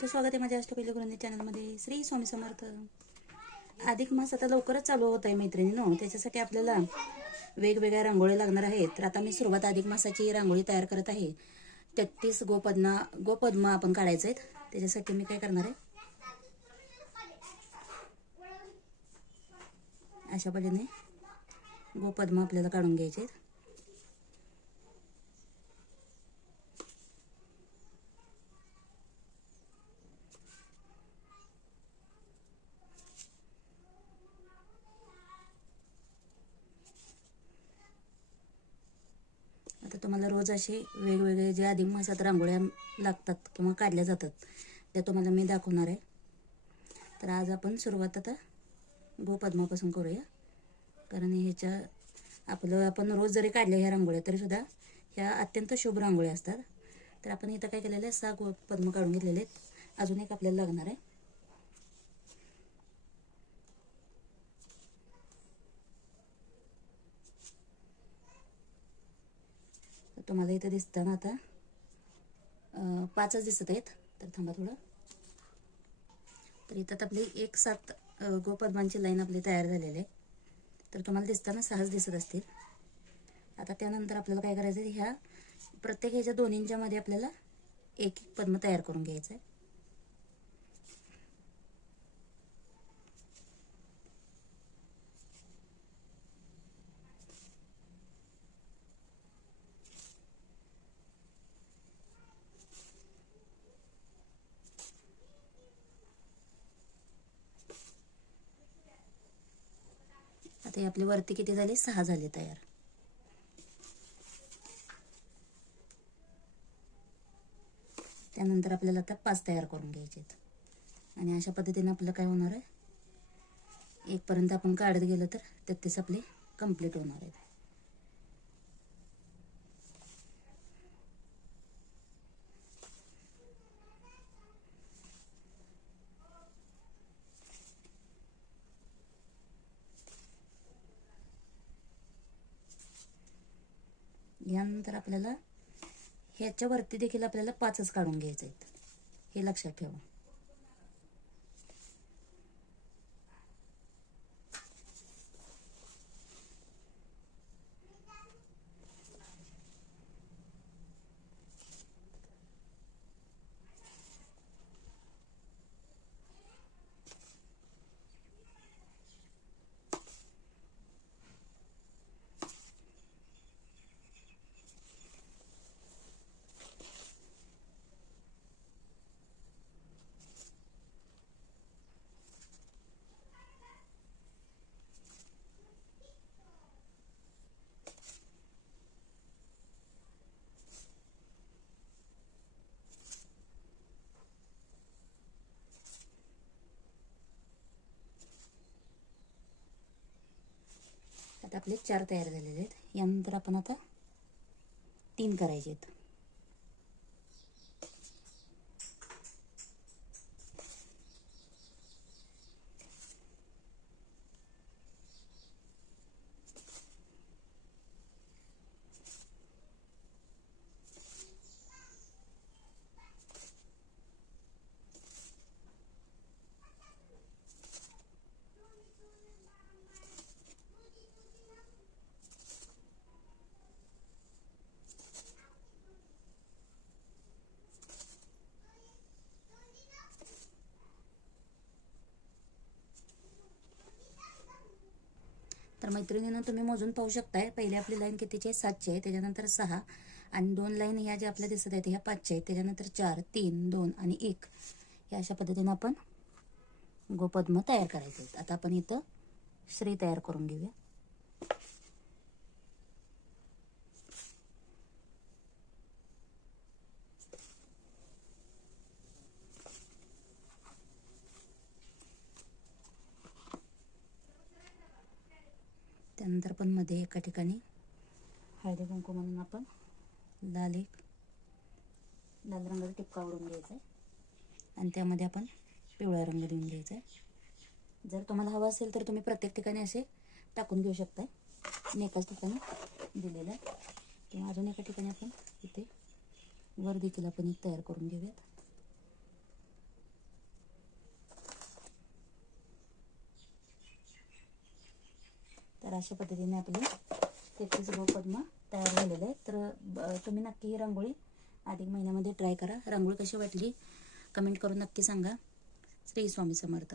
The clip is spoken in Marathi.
तुमचं स्वागत आहे माझ्या अष्टपैलू गृहिणी चॅनलमध्ये. श्री स्वामी समर्थ. अधिक मास आता लवकरच चालू होत आहे मैत्रिणींनो. त्याच्यासाठी आपल्याला वेगवेगळ्या रांगोळ्या लागणार आहेत. तर आता मी सुरुवात अधिक मासाची रांगोळी तयार करत आहे. 33 गोपद्म आपण काढायचे आहेत. त्याच्यासाठी मी काय करणार आहे, अशा पद्धतीने गोपद्म आपल्याला काढून घ्यायचे आहेत. आता तुम्हाला रोज असे वेगवेगळे जे अधिक मासात रांगोळ्या लागतात किंवा काढल्या जातात त्या तुम्हाला मी दाखवणार आहे. तर आज आपण सुरुवात आता गोपद्मापासून करूया, कारण ह्याच्या आपण रोज जरी काढल्या ह्या रांगोळ्या तरी सुद्धा ह्या अत्यंत शुभ रांगोळ्या असतात. तर आपण इथं काय केलेलं आहे, 6 गोपद्म काढून घेतलेले आहेत. अजून एक आपल्याला लागणार आहे. तुम्हाला इथं दिसताना आता 5च दिसत आहेत. तर थांबा थोडं. तर इथं आपली 1-7 गोपद्मांची लाईन आपली तयार झालेली आहे. तर तुम्हाला दिसताना 6च दिसत असतील. आता त्यानंतर आपल्याला काय करायचं आहे, ह्या प्रत्येक ह्याच्या 2 इंचामध्ये आपल्याला एक पद्म तयार करून घ्यायचं आहे. आता आपली वरती किती झाले, 6 झाले तयार. त्यानंतर आपल्याला आता 5 तयार करून घ्यायचे आहेत. आणि अशा पद्धतीने आपलं काय होणार आहे, 1 पर्यंत आपण काढत गेलं तर 33 आपले कंप्लीट होणार आहेत. यानंतर आपल्याला ह्याच्या वरती देखील आपल्याला 5च काढून घ्यायचे आहेत, हे लक्षात ठेवा. आता आपले 4 तयार झालेले आहेत. यानंतर आपण आता 3 करायचे आहेत. तर मैत्रिणींना तुम्ही मोजून पाहू शकताय, पहिले आपली लाईन कितीची आहे, 7ची आहे. त्याच्यानंतर 6 आणि 2 लाईन ह्या ज्या आपल्या दिसत आहेत ह्या 5च्या आहेत. त्याच्यानंतर 4, 3, 2 आणि 1 या अशा पद्धतीने आपण गोपद्म तयार करायचे आहेत. आता आपण इथं श्री तयार करून घेऊया. त्यानंतर पण मध्ये एका ठिकाणी हळदी कुंकू म्हणून आपण लाल रंगाचा टिपका ओढून घ्यायचा आहे आणि त्यामध्ये आपण पिवळा रंग देऊन घ्यायचा आहे. जर तुम्हाला हवा असेल तर तुम्ही प्रत्येक ठिकाणी असे टाकून घेऊ शकता. मी एकाच ठिकाणी दिलेलं आहे. किंवा अजून एका ठिकाणी आपण इथे वर देखील आपण एक तयार करून घेऊयात. अशा पद्धतीने आपली 33 गोपद्म तयार झालेले आहेत. तर तुम्ही नक्की ही रांगोळी अधिक महिन्यामध्ये ट्राय करा. रांगोळी कशी वाटली कमेंट करून नक्की सांगा. श्री स्वामी समर्थ.